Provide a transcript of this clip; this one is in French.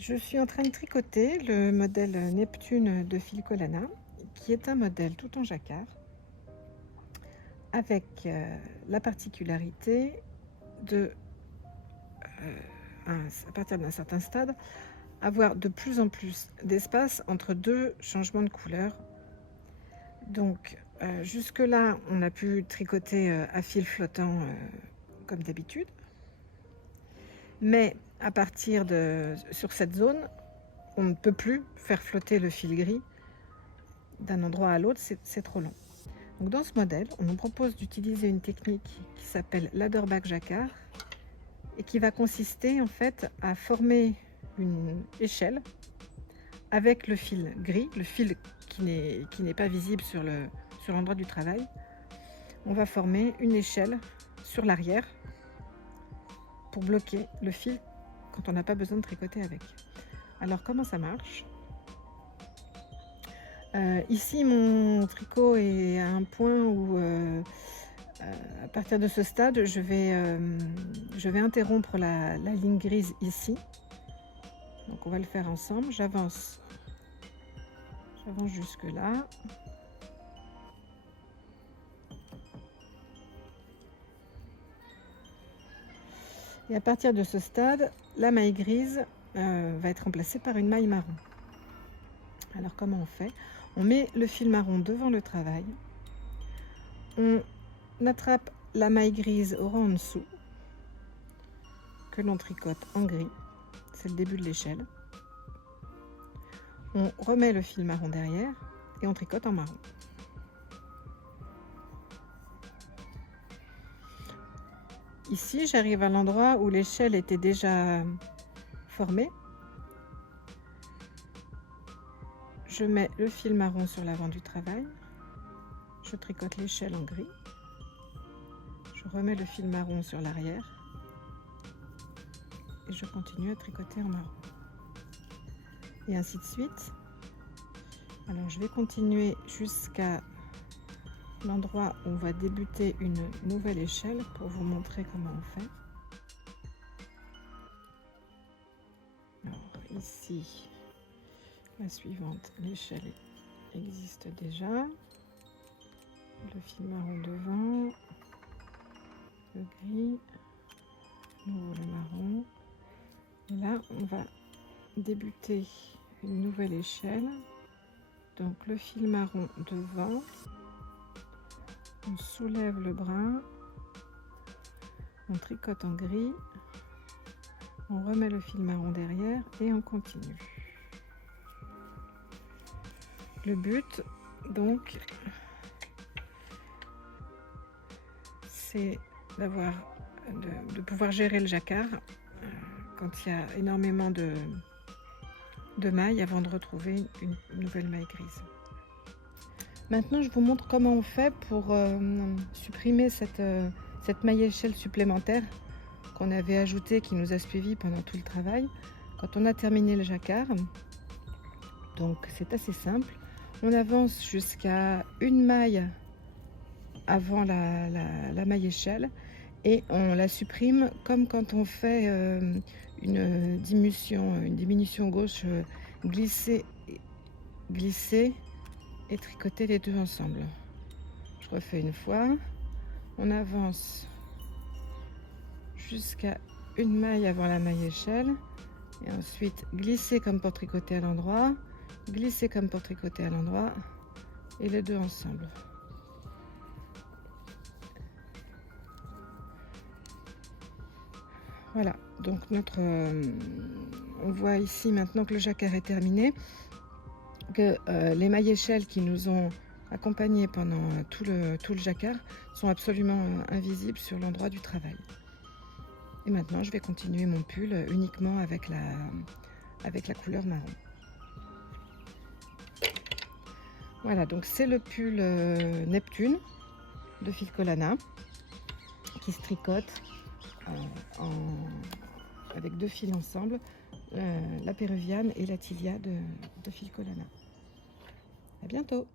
Je suis en train de tricoter le modèle Neptune de Filcolana, qui est un modèle tout en jacquard, avec la particularité de, à partir d'un certain stade, avoir de plus en plus d'espace entre deux changements de couleur. Donc jusque-là, on a pu tricoter à fil flottant comme d'habitude, mais à partir de sur cette zone, on ne peut plus faire flotter le fil gris d'un endroit à l'autre, c'est trop long. Donc dans ce modèle, on nous propose d'utiliser une technique qui s'appelle ladder-back jacquard et qui va consister en fait à former une échelle avec le fil gris, le fil qui n'est pas visible sur l'endroit du travail. On va former une échelle sur l'arrière pour bloquer le fil quand on n'a pas besoin de tricoter avec. Alors comment ça marche ? Ici, mon tricot est à un point où, à partir de ce stade, je vais interrompre la ligne grise ici. Donc on va le faire ensemble. J'avance jusque là. Et à partir de ce stade, la maille grise va être remplacée par une maille marron. Alors comment on fait ? On met le fil marron devant le travail. On attrape la maille grise au rang en dessous, que l'on tricote en gris. C'est le début de l'échelle. On remet le fil marron derrière et on tricote en marron. Ici, j'arrive à l'endroit où l'échelle était déjà formée. Je mets le fil marron sur l'avant du travail. Je tricote l'échelle en gris. Je remets le fil marron sur l'arrière. Et je continue à tricoter en marron. Et ainsi de suite. Alors je vais continuer jusqu'à l'endroit où on va débuter une nouvelle échelle pour vous montrer comment on fait. Alors ici, la suivante, l'échelle existe déjà. Le fil marron devant, le gris, le marron. Et là, on va débuter une nouvelle échelle. Donc le fil marron devant, on soulève le brin, on tricote en gris, on remet le fil marron derrière et on continue. Le but, donc, c'est de pouvoir gérer le jacquard quand il y a énormément de mailles avant de retrouver une nouvelle maille grise. Maintenant, je vous montre comment on fait pour supprimer cette maille échelle supplémentaire qu'on avait ajoutée, qui nous a suivi pendant tout le travail quand on a terminé le jacquard. Donc c'est assez simple. On avance jusqu'à une maille avant la maille échelle et on la supprime comme quand on fait une diminution gauche, glisser et tricoter les deux ensemble. Je refais une fois. On avance jusqu'à une maille avant la maille échelle et ensuite glisser comme pour tricoter à l'endroit, glisser comme pour tricoter à l'endroit et les deux ensemble. Voilà, donc on voit ici maintenant que le jacquard est terminé, que les mailles échelles qui nous ont accompagnés pendant tout le jacquard sont absolument invisibles sur l'endroit du travail. Et maintenant, je vais continuer mon pull uniquement avec la couleur marron. Voilà, donc c'est le pull Neptune de Filcolana qui se tricote avec deux fils ensemble, la péruviane et la tilia de Filcolana. À bientôt!